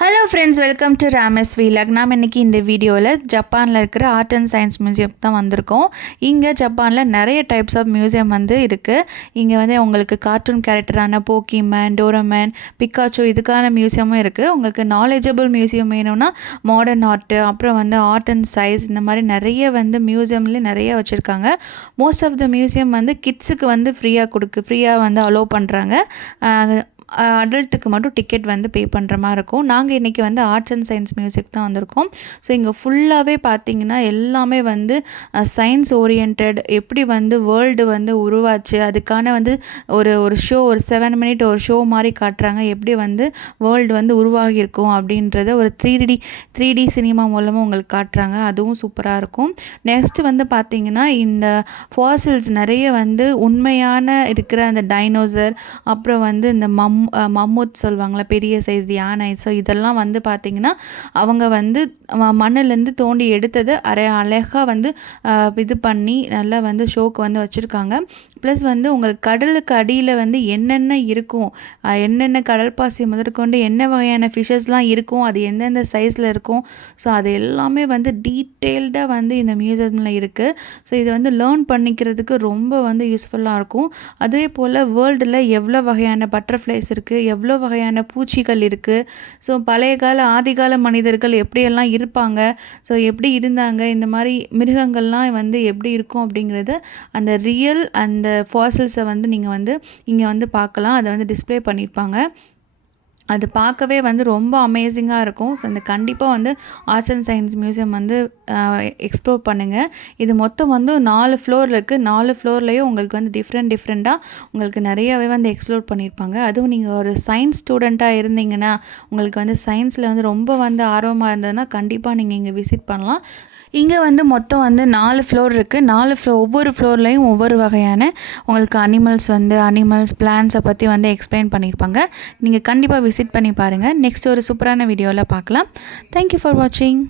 Hello friends, welcome to Rama's vlog. நாம் இன்றைக்கி இந்த வீடியோவில் ஜப்பானில் இருக்கிற ஆர்ட் அண்ட் சயின்ஸ் மியூசியம் தான் வந்திருக்கோம். இங்கே ஜப்பானில் நிறைய டைப்ஸ் ஆஃப் மியூசியம் இருக்குது. இங்கே உங்களுக்கு கார்ட்டூன் கேரக்டரான போக்கிமேன், டோரமேன், பிக்காச்சோ இதுக்கான மியூசியமும் இருக்குது. உங்களுக்கு நாலேஜபிள் மியூசியம் வேணும்னா மாடர்ன் ஆர்ட்டு, அப்புறம் ஆர்ட் அண்ட் சயின்ஸ், இந்த மாதிரி நிறைய மியூசியம்லேயே நிறைய வச்சுருக்காங்க. மோஸ்ட் ஆஃப் த மியூசியம் கிட்ஸுக்கு ஃப்ரீயாக அலோவ் பண்ணுறாங்க. அடல்ட்டுக்கு மட்டும் டிக்கெட் பே பண்ணுற மாதிரி இருக்கும். நாங்கள் இன்றைக்கி ஆர்ட்ஸ் அண்ட் சயின்ஸ் மியூசிக் தான் வந்திருக்கோம். ஸோ இங்கே ஃபுல்லாகவே பார்த்திங்கன்னா எல்லாமே சயின்ஸ் ஓரியன்ட், எப்படி வேர்ல்டு உருவாச்சு, அதுக்கான ஒரு ஷோ, ஒரு 7 மினிட் ஒரு ஷோ மாதிரி காட்டுறாங்க. எப்படி வேர்ல்டு உருவாகியிருக்கும் அப்படின்றத ஒரு 3D சினிமா மூலமாக உங்களுக்கு காட்டுறாங்க. அதுவும் சூப்பராக இருக்கும். நெக்ஸ்ட்டு பார்த்திங்கன்னா இந்த ஃபாசில்ஸ் நிறைய உண்மையான இருக்கிற அந்த டைனோசர், அப்புறம் இந்த மம்முத் சொல்லுவாங்களா, பெரிய சைஸ் யானை. ஸோ இதெல்லாம் பார்த்திங்கன்னா அவங்க மண்ணிலேருந்து தோண்டி எடுத்தது அழகாக இது பண்ணி நல்லா ஷோக்கு வச்சுருக்காங்க. ப்ளஸ் உங்களுக்கு கடலுக்கு அடியில் என்னென்ன இருக்கும், என்னென்ன கடல் பாசி முதற்கொண்டு என்ன வகையான ஃபிஷ்ஷஸ்லாம் இருக்கும், அது எந்தெந்த சைஸில் இருக்கும், ஸோ அது எல்லாமே டீட்டெயில்டாக இந்த மியூசியமில் இருக்குது. ஸோ இது லேர்ன் பண்ணிக்கிறதுக்கு ரொம்ப யூஸ்ஃபுல்லாக இருக்கும். அதே போல் வேர்ல்டில் எவ்வளோ வகையான பட்டர்ஃப்ளைஸ் இருக்குது, எவ்வளோ வகையான பூச்சிகள் இருக்குது, ஸோ பழைய கால ஆதிகால மனிதர்கள் எப்படியெல்லாம் இருப்பாங்க, ஸோ எப்படி இருந்தாங்க, இந்த மாதிரி மிருகங்கள்லாம் எப்படி இருக்கும் அப்படிங்கிறது அந்த ரியல் அந்த ஃபாசில்ஸை நீங்கள் இங்கே பார்க்கலாம். அதை டிஸ்ப்ளே பண்ணியிருப்பாங்க. அது பார்க்கவே ரொம்ப அமேசிங்காக இருக்கும். ஸோ இந்த கண்டிப்பாக arts and science museum explore பண்ணுங்கள். இது மொத்தம் 4 ஃப்ளோர் இருக்குது. 4 ஃப்ளோர்லேயும் உங்களுக்கு டிஃப்ரெண்ட்டாக உங்களுக்கு நிறையாவே எக்ஸ்ப்ளோர் பண்ணியிருப்பாங்க. அதுவும் நீங்கள் ஒரு சயின்ஸ் ஸ்டூடெண்ட்டாக இருந்தீங்கன்னா, உங்களுக்கு சயின்ஸில் ரொம்ப ஆர்வமாக இருந்ததுன்னா கண்டிப்பாக நீங்கள் இங்கே விசிட் பண்ணலாம். இங்கே மொத்தம் 4 ஃப்ளோர் இருக்குது. 4 ஒவ்வொரு ஃப்ளோர்லேயும் ஒவ்வொரு வகையான உங்களுக்கு அனிமல்ஸ் பிளான்ஸை பற்றி எக்ஸ்பிளைன் பண்ணியிருப்பாங்க. நீங்கள் கண்டிப்பாக விசிட் பண்ணி பாருங்கள். நெக்ஸ்ட் ஒரு சூப்பரான வீடியோவில் பார்க்கலாம். தேங்க்யூ ஃபார் வாட்சிங்.